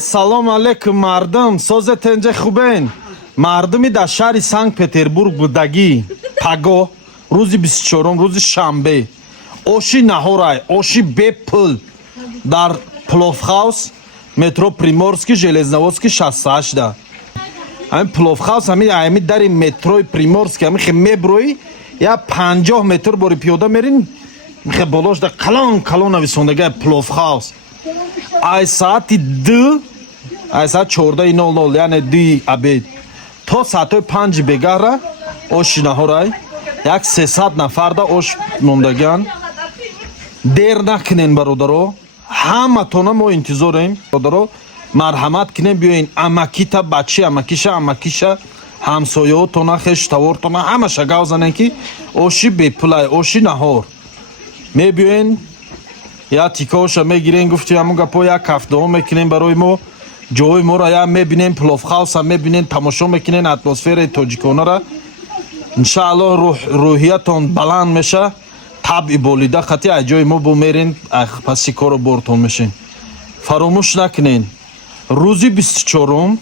салом алейкум мардум. Созетенҷа хубен. Мардуми дар шаҳри Санкт-Петербург будагӣ паго рӯзи 24 рӯзи шанбе оши наҳорай оши бепул дар пловхаус метро Приморский железноводский 68 да. Ҳамин пловхаус ҳамин дари метрои Приморский ҳамин хе меброи я 50 метр бори пиёда мерин хе болош да калон нависондагӣ пловхаус. Ай саати 2 ай саат 14:00 яъне 2 абед то саатҳои 5 бегаҳра оши наҳорай як 300 нафарда ош мондагианд. дер накунен бародаро, ҳаматона мо интизорем. бародаро марҳамат кунен, биёин амакита бачи амакиша амакиша ҳамсояотона хештавортона ҳамаша гав занен ки оши бепулай оши наҳор мебиёен я тикаоша мегирен. гуфтӣ ҳамун гапо як ҳафтаҳо мекунем барои мо ҷои моро я мебинем пловхауса мебинем тамошо мекунем атмосфераи тоҷиконара. иншааллоҳ рӯҳиятон баланд меша, табъи болида хати аз ҷои мо бумерен паси кору бортон мешен. фаромӯш накунен рӯзи 24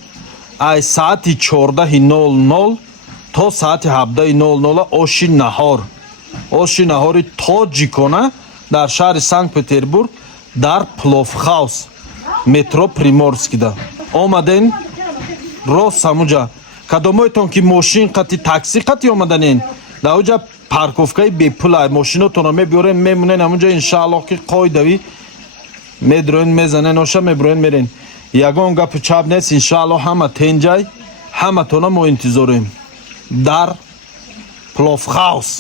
аз саати 14:00 то саати 17:00 оши наҳори тоҷикона дар шаҳри Санкт-Петербург дар пловхаус метро Приморский да омаден. рост ҳамуҷа кадомоятон ки мошин қати такси қати омаданен дар оҷа парковкаи бепулай мошинотонро мебиёрен мемонен ҳамуҷа. иншааллоҳ ки қоидави медроен мезанен оша меброен мерен. ягон гапу чап нест. иншааллоҳ ҳама тенҷай ҳаматона мо интизорем дар пловхаус.